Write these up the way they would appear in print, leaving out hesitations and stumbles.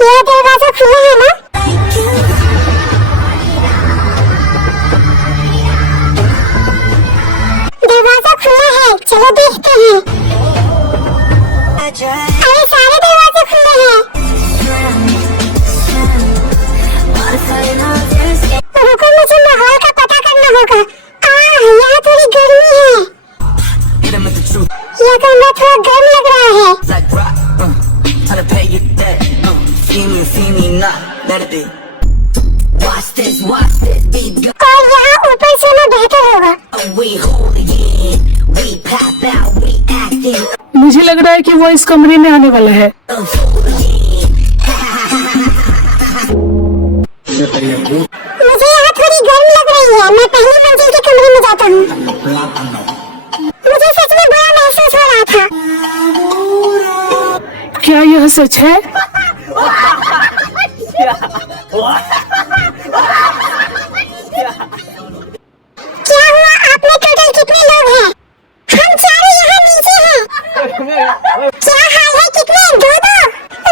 ये दरवाजा खुला है ना? दरवाजा खुला है, चलो देखते हैं। अरे सारे दरवाजे खुले हैं। रुको, मुझे माहौल का पता करना होगा। यहाँ थोड़ी गर्मी है। यह कमरा थोड़ा गर्म लग रहा है। और यहाँ ऊपर सोना बेहतर होगा। मुझे लग रहा है कि वो इस कमरे में आने वाला है। मुझे यहाँ थोड़ी गर्म लग रही है। मैं पहली मंजिल के कमरे में जाता हूँ। मुझे सच में बुरा महसूस हो रहा था। क्या यह सच है? क्या हुआ? आपने टोटल कितने लोग हैं? हम चारों यहाँ नीचे हैं। क्या हाल है? कितने? दो।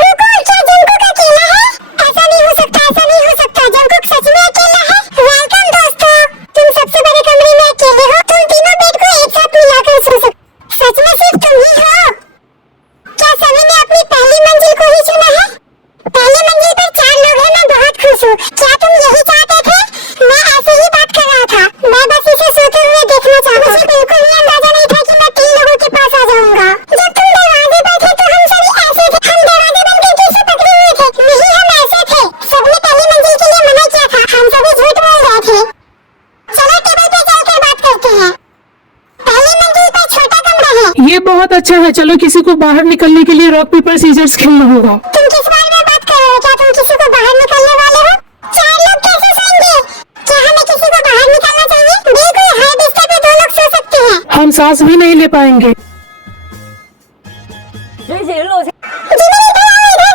रुको, क्या जंगकुक अकेला है? ऐसा नहीं हो सकता, ऐसा नहीं हो सकता। जंगकुक सच में अकेला है। वेलकम दोस्तों, तुम सबसे बड़े कमरे में अकेले हो। तुम तीनों बेड को एक साथ मिलाकर सो सकते। सच में सिर्फ तुम ही हो? क्या सभी ने अपनी पहली मंजिल को ही चुना है? पहली मंजिल पर 4 लोग हैं। मैं बहुत खुश हूँ। क्या तुम यही चाहते थे? मैं ऐसे ही बात कर रहा था। मैं बस इसे सोते हुए देखना चाहता। मुझे बिल्कुल भी अंदाजा नहीं था कि मैं 3 लोगों के पास आ जाऊंगा। जब तुम दरवाजे पर थे तो हम सभी ऐसे थे। हम दरवाजे बंद करके इसे पकड़े हुए थे। नहीं, हम ऐसे थे। सबने पहली मंजिल के लिए मना किया था। हम सभी झूठ बोल रहे थे। चलो टेबल पे चलकर बात करते हैं। पहली मंजिल पर छोटा कमरा है। ये बहुत अच्छा है। चलो किसी को बाहर निकलने के लिए रॉक पेपर सीजर्स खेलना होगा। तुम किस बारे में बात कर रहे हो? क्या तुम किसी को बाहर निकलने वाले हो? 4 लोग कैसे सोएंगे? क्या हमें किसी को बाहर निकलना चाहिए? बिल्कुल, हर बिस्तर पे 2 लोग सो सकते हैं। हम सांस भी नहीं ले पाएंगे। जिमिनी, इधर आओ, इधर।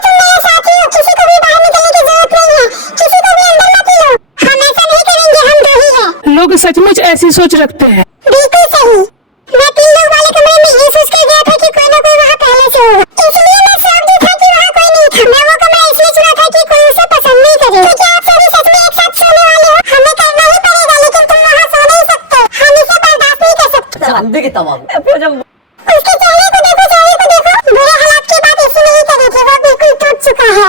तुम मेरे साथी हो। किसी को भी बाहर निकलने की जरूरत नहीं है। किसी को भी अंदर मत लो। हम ऐसा नहीं करेंगे। हम 2 ही हैं। लोग सचमुच ऐसी सोच रखते हैं। बिल्कुल सही। मैं 3 लोग वाले कमरे में ये सोच कर गया था कि कोई ना कोई वहाँ पहले से होगा। इसलिए मैं शॉक्ड भी था कि वहाँ कोई नहीं था। मैं वो कमरा इसलिए चुना था कि कोई उसे पसंद नहीं करे। तो क्या आप सभी सच में एक साथ सोने वाले हो? हमें करना ही पड़ेगा, लेकिन तुम वहाँ सो नहीं सकते। हम इसे बर्दाश्त नहीं कर सकते। 안 되겠다 막. 표정 उसके चेहरे को देखो, चेहरे को देखो। बुरे हालात की बात ऐसे नहीं करी थी। वो बिल्कुल टूट चुका है।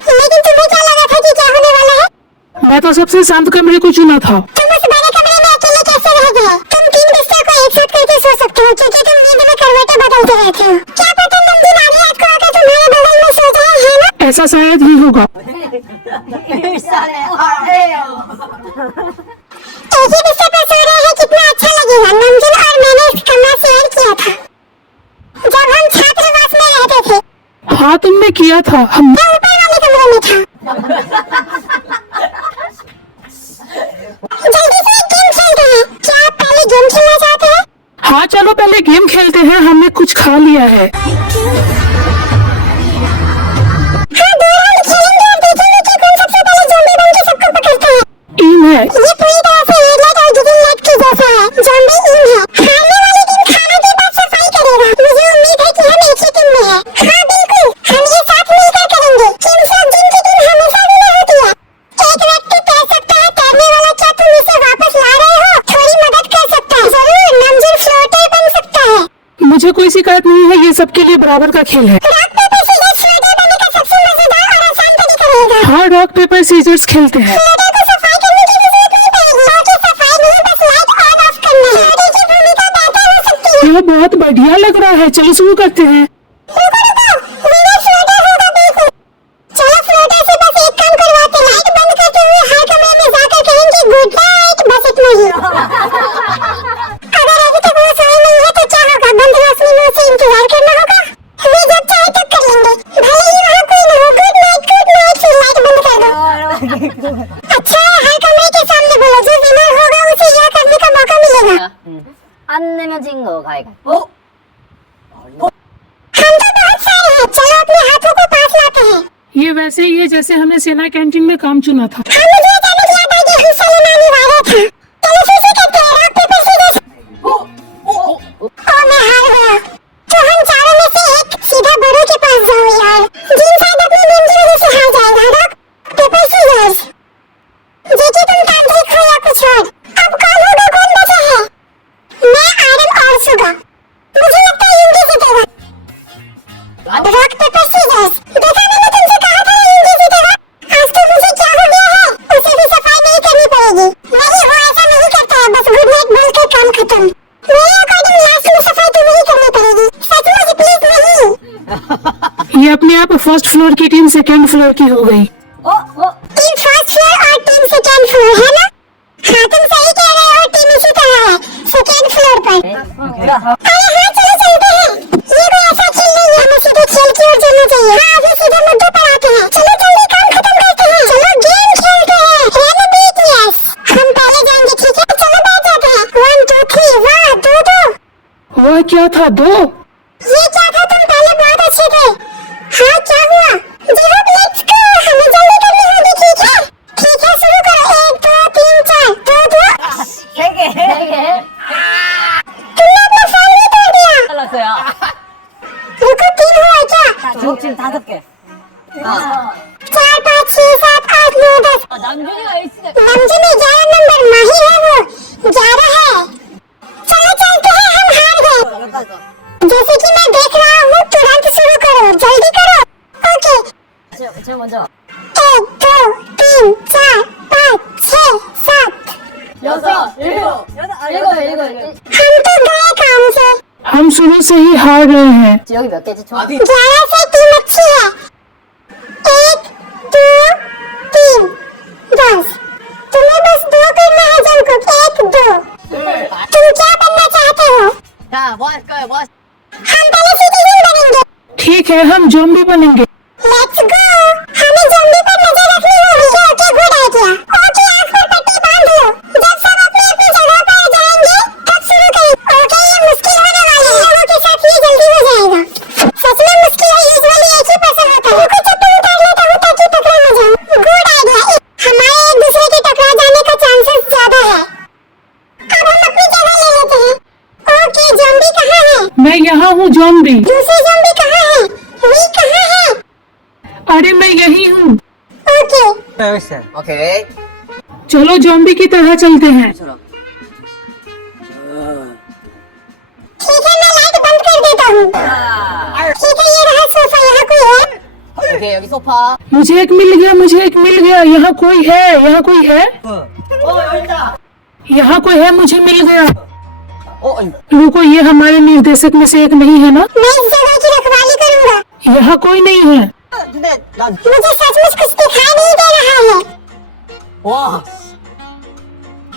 लेकिन तुम्हें क्या लगा था कि क्या होने वाला है? मैं तो सबसे शांत कमरे को चुना था। तुम उस बड़े कमरे में अकेले कैसे रह गए? तुम 3 बिस्तर को एक साथ करके सो सकते हो क्योंकि तुम नींद में करवटें बदलते रहते हो। क्या पता तुम दिन आधी रात को आकर तुम्हारे बगल में सो जाए, है ना? ऐसा शायद ही होगा। 일산에 화해요. एक ही बिस्तर पर सो रहे हैं, कितना अच्छा लगेगा। नमजन और मैंने इस कमरा शेयर किया था जब हम छात्रावास में रहते थे। हाँ, तुमने किया था। हम मैं ऊपर वाले कमरे में था। जल्दी से एक गेम खेलते हैं। क्या आप पहले गेम खेलना चाहते हैं? हाँ, चलो पहले गेम खेलते हैं। हमने कुछ खा लिया है। हाँ, 2 राउंड खेलेंगे और देखेंगे कि कौन सबसे पहले ज़ॉम्बी बन के सबको पकड़ता है। टीम है। ये पूरी तरह से एडलेट और गिगिनलेट के जैसा है। ज़ॉम्बी टीम है। हारने वाली टीम खाने के बाद सफाई करेगा। मुझे उम्मीद है कि हम एक ही टीम में हैं। हाँ बिल्कुल, हम ये साथ मिलकर करेंगे। टीम सॉल्जिंग की टीम हमेशा विनर होती है। एक व्यक्ति तैर सकता है। तैरने वाला, क्या तुम इसे वापस ला रहे हो? थोड़ी मदद कर सकता है। जरूर, नमजन फ्लोटर बन सकता है। मुझे कोई शिकायत नहीं है। ये सबके लिए बराबर का खेल है। रॉक पेपर सीजर्स फ्लोटर बनने का सबसे मजेदार और आसान तरीका रहेगा। हाँ, रॉक पेपर सीजर्स खेलते हैं। फ्लोटर को सफाई करने की भी जरूरत नहीं पड़ेगी। क्योंकि सफाई नहीं, बस लाइट ऑन ऑफ करना है। फ्लोटर की भूमिका बेहतर हो सकती है। यह बहुत बढ़िया लग रहा है। चलो शुरू करते हैं। रुको, विनर फ्लोटर होगा बिल्कुल। चलो फ्लोटर से बस एक काम करवाते हैं। लाइट बंद करते हुए हर कमरे में जाकर कहेंगे गुड नाइट। बस इतना ही। अगर अभी तक वो सोए नहीं है तो क्या होगा? बंद रोशनी में उसे इंतजार करना होगा। वे जब चाहे तब कर लेंगे। भले ही वहाँ कोई न हो। गुड नाइट, फिर लाइट बंद कर दो। अच्छा है, हर कमरे के सामने बोलो। जो विनर होगा उसे यह करने का मौका मिलेगा। 안 내면 진 거 가위가. हम तो बहुत सारे हैं। चलो अपने हाथों को पास लाते हैं। ये वैसे ही है जैसे हमने सेना कैंटीन में काम चुना था। हाँ, मुझे अचानक याद आया कि हिस्सा लेना अनिवार्य था। चलो फिर से करते हैं। Rock paper scissors. मैं हार गया। तो हम चारों में से एक सीधा बड़ों के पास जाओ यार। जिन शायद अपनी मंजिल फर्स्ट फ्लोर की टीम सेकंड फ्लोर की हो गई। टीम फर्स्ट फ्लोर और टीम सेकंड फ्लोर है ना? हाँ तुम सही कह रहे हो, टीम इसी तरह है सेकंड फ्लोर पर। अरे हाँ चलो चलते हैं, ये कोई ऐसा खेल नहीं है, हमें सीधे खेल की ओर जाना चाहिए। हाँ अभी सीधे मुद्दे पर आते हैं, चलो जल्दी काम खत्म करते हैं, चलो गेम खेलते हैं। रेनोवेट यस, हम पहले जाएंगे ठीक है, चलो बैठ जाते हैं। 1 2 3 वाह दो। वह क्या था 2? ये क्या था, तुम पहले बहुत अच्छे थे। हाँ क्या हुआ? जी हाँ लेट्स गो, हमें जल्दी करनी होगी ठीक है? ठीक है शुरू करो, 1 2 3 4 2 2। तुमने अपना फोन भी तोड़ दिया। 잘랐어요. रुको 3 हुआ है क्या? 지금 5개. 4 5 6 7 8 9 10। 남준이가 1승. नमजी में 11 नंबर, माही है वो 11 है। चलो चलते हैं, हम हार गए। जैसे कि मैं देख रहा हूँ, तुरंत शुरू करो, जल्दी करो। ओके 제가 먼저. 1 2 3 4 5 6 7। 6, 7, 7. हम तो गए काम से। हम शुरू से ही हार रहे हैं। 여기 몇 개지 총? 11 से टीम अच्छी है। 1 2 3 बस तुम्हें बस 2 करना है जंकुक, 1 2। तुम क्या बनना चाहते हो? 자, 뭐 할까요? 뭐 हम पहले सिटीजन बनेंगे। ठीक है, हम ज़ॉम्बी बनेंगे। लेट्स गो, हमें ज़ॉम्बी पर नजर रखनी होगी। Okay good idea. ओके आँख पर पट्टी बांध लो, जब सब अपनी अपनी जगह पर जाएंगे तब शुरू करें। ओके ये मुश्किल होने वाला है, लोगों के साथ ये जल्दी हो जाएगा। सच में मुश्किल है, यूजुअली एक ही पर्सन होता है। रुको चप्पल उतार लेता हूँ ताकि टकरा न जाऊँ। गुड आइडिया, हमारे एक दूसरे के टकरा जाने का चांसेस ज्यादा है। अब हम अपनी जगह ले लेते हैं। ओके ज़ॉम्बी कहाँ है? मैं यहाँ हूँ ज़ॉम्बी। दूसरे ज़ॉम्बी कहाँ है? वी कहाँ है? अरे मैं यही हूँ। ओके 오케이. चलो ज़ॉम्बी की तरह चलते हैं। ठीक है, मैं लाइट बंद कर देता हूँ। ठीक है, ये रहा सोफा, यहाँ कोई है? 오케이, 여기 소파. मुझे एक मिल गया, मुझे एक मिल गया। यहाँ कोई है, यहाँ कोई है, 여기다. यहाँ कोई है, मुझे मिल गया। 아니. रुको, ये हमारे निर्देशक में से एक नहीं है ना? मैं इस जगह की रखवाली करूँगा। यहाँ कोई नहीं है। 근데 난 मुझे सचमुच कुछ दिखाई नहीं दे रहा है। 와.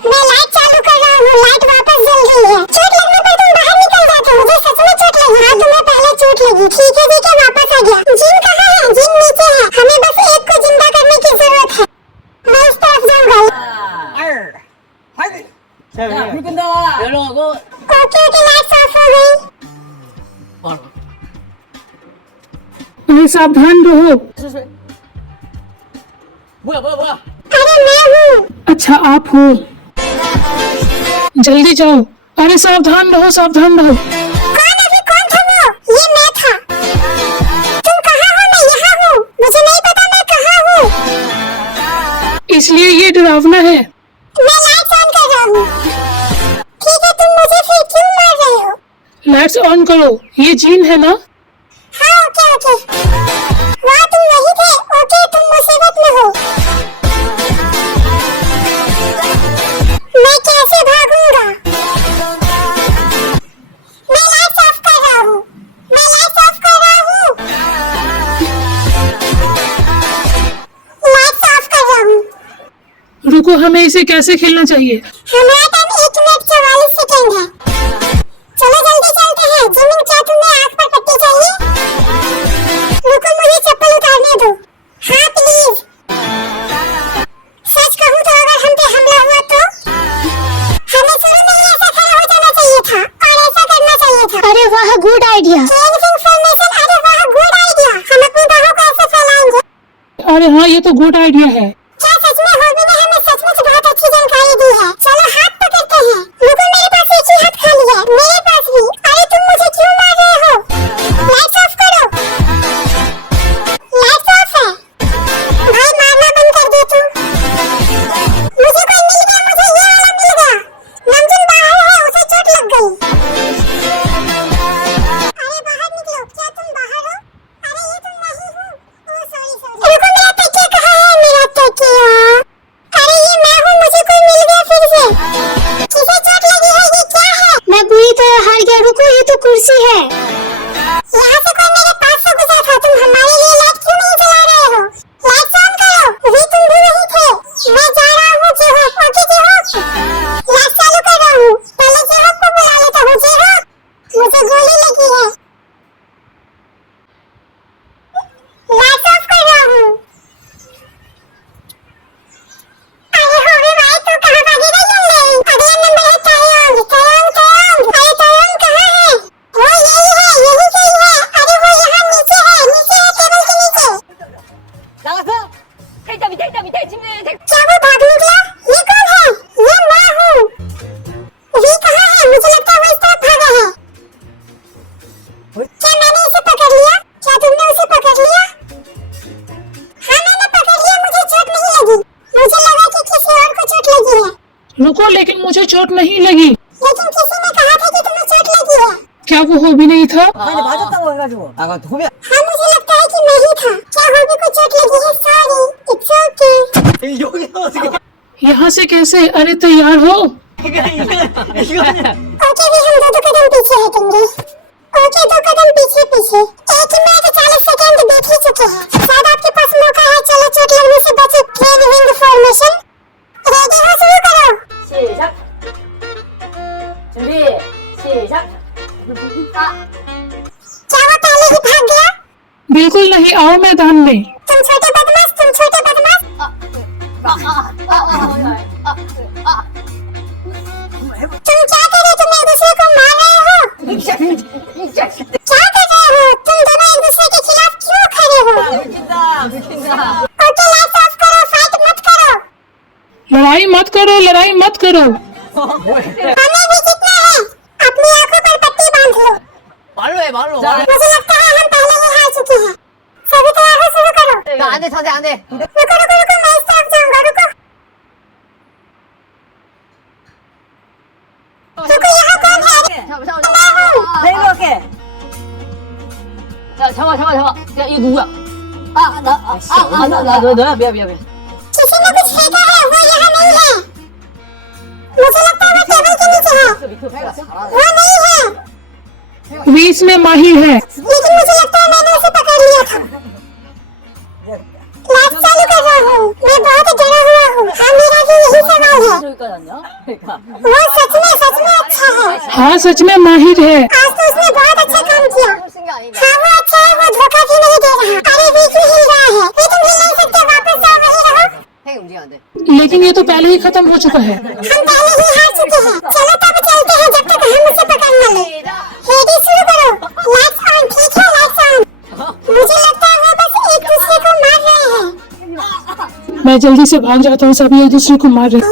मैं लाइट चालू कर रहा हूँ, लाइट वापस जल गई है। चोट लगने पर तुम बाहर निकल जाते हो। मुझे सच में चोट लगी। हाँ तुम्हें पहले चोट लगी। ठीक है वापस आ गया। जिन कहाँ है? जिन नीचे है, हमें बस एक को जिंदा करने की जरूरत है। मैं उस तरफ जाऊँगा। 야, 불 끈다. 열어가고. ओके लाइट ऑफ हो गई। 바로. तुम्हें सावधान रहो। 뭐야? अरे मैं हूँ। अच्छा आप हो, जल्दी जाओ। अरे सावधान रहो, सावधान रहो। कौन था वो? ये मैं था। तुम कहाँ हो? मैं यहाँ हूँ। मुझे नहीं पता मैं कहाँ हूँ। इसलिए ये डरावना है। मैं लाइट ऑन कर रहा हूँ। ठीक है, तुम मुझे फिर क्यों मार रहे हो? लाइट्स ऑन करो। ये जीन है ना? हाँ ओके। वाह तुम वही थे। ओके तुम मुसीबत में हो। मैं कैसे भागूंगा? मैं लाइट ऑफ कर रहा हूँ। लाइट ऑफ कर रहा हूँ। रुको, हमें इसे कैसे खेलना चाहिए? हमारा टाइम 1 मिनट 44 सेकंड है। चलो जल्दी चलते हैं। जिमिन क्या तुम्हें आँख पर पट्टी चाहिए? रुको मुझे चप्पल उतारने दो। हाँ प्लीज। सच कहूँ तो अगर हम पे हमला हुआ तो हमें शुरू में ही ऐसा खड़ा हो जाना चाहिए था और ऐसा करना चाहिए था। अरे वाह गुड आइडिया। अरे वाह गुड आइडिया। हम अपनी बाहों को ऐसे फैलाएंगे। अरे हाँ, ये तो गुड आइडिया है। क्या सच में हॉबी ने हमें सचमुच बहुत अच्छी जानकारी दी है। चलो हाथ पकड़ते हैं। रुको मेरे पास एक ही हाथ खाली है। मेरे पास भी। अरे तुम मुझे क्यों मार रहे हो? लाइट्स ऑफ करो। लाइट्स ऑफ है। भाई मारना बंद कर दे तू। मुझे कोई मिल गया, मुझे ये वाला मिल गया। नमजन बाहर है, उसे चोट लग गई। अरे बाहर निकलो। क्या तुम बाहर हो? अरे ये तुम नहीं हो। Oh sorry. रुको मेरा तकिया कहाँ है? मेरा तकिया 나갔어? 밑에 있다 밑에 침대 대 क्या वो भाग निकला? ये कौन है? ये मैं हूँ। वी कहाँ है? मुझे लगता है वो इस तरफ भागा है। क्या मैंने इसे पकड़ लिया? क्या तुमने उसे पकड़ लिया? हाँ मैंने पकड़ लिया, मुझे चोट नहीं लगी। मुझे लगा कि किसी और को चोट लगी है, रुको, लेकिन मुझे चोट नहीं लगी। लेकिन किसी ने कहा था कि तुम्हें चोट लगी है। क्या वो होबी नहीं था? 아니 맞았다고 해가지고 아 그건 도배 हाँ मुझे लगता है कि मैं ही था। क्या होगी को चोट लगी है? Sorry, it's okay. 여기서 어떻게 यहाँ से कैसे? अरे तैयार हो? 이거 ओके भी हम दो कदम पीछे हटेंगे। ओके 2 कदम पीछे पीछे। 1 मिनट 40 सेकंड बीत ही चुके हैं। शायद आपके पास मौका है। चलो चोट लगने से बचे। Train wing formation. रेडी हो, शुरू करो। 시작 준비 시작 아 क्या वो पहले ही भाग गया? बिल्कुल नहीं, आओ मैदान में। तुम छोटे बदमाश, तुम छोटे बदमाश। तुम क्या कर रहे हो? तुम एक दूसरे को मार रहे हो। क्या कर रहे हो? तुम दोनों एक दूसरे के खिलाफ क्यों खड़े हो? 미친다 ओके लाइट्स ऑफ करो, फाइट मत करो। लड़ाई मत करो, लड़ाई मत करो। हमें भी जीतना है। अपनी आंखों पर पट्टी बांध लो। 말로 해 말로 मुझे लगता है हम पहले ही हार चुके हैं। सभी तैयार हो, शुरू करो। 안돼 자세 안돼 रुको रुको रुको, मैं इस तरफ जाऊंगा, रुको। रुको, यहाँ कौन है? 잠깐만 내가 할게 야 잠깐만 야 이거 누구야 너야 미안 किसी ने कुछ फेंका है, वो यहाँ नहीं है। मुझे लगता है वो टेबल के नीचे है। वो नहीं है, वी इसमें माहिर है। लेकिन मुझे लगता है मैंने उसे पकड़ लिया था। लाइट चालू कर रहा हूँ। मैं बहुत डरा हुआ हूँ। हाँ मेरा भी यही सवाल है। 저기까지 왔냐? 그러니까 वो सच में अच्छा है। हाँ सच में माहिर है। आज तो उसने बहुत अच्छा काम किया। 쓴게 아닌가 हाँ वो अच्छा है, वो धोखा भी नहीं दे रहा। अरे वी क्यों हिल रहा है? वी तुम हिल नहीं सकते, वापस जाओ, वहीं रहो। 팽이 움직이면 안돼 लेकिन ये तो पहले ही खत्म हो चुका है। हम पहले ही हार चुके हैं। चलो तब चलते हैं जब तक हम उसे पकड़ न लें। रेडी, शुरू करो। लाइट्स ऑन, ठीक है, लाइट्स ऑन। मुझे लगता है वो बस एक दूसरे को मार रहे हैं। मैं जल्दी से भाग जाता हूँ, सभी एक दूसरे को मार रहे हैं।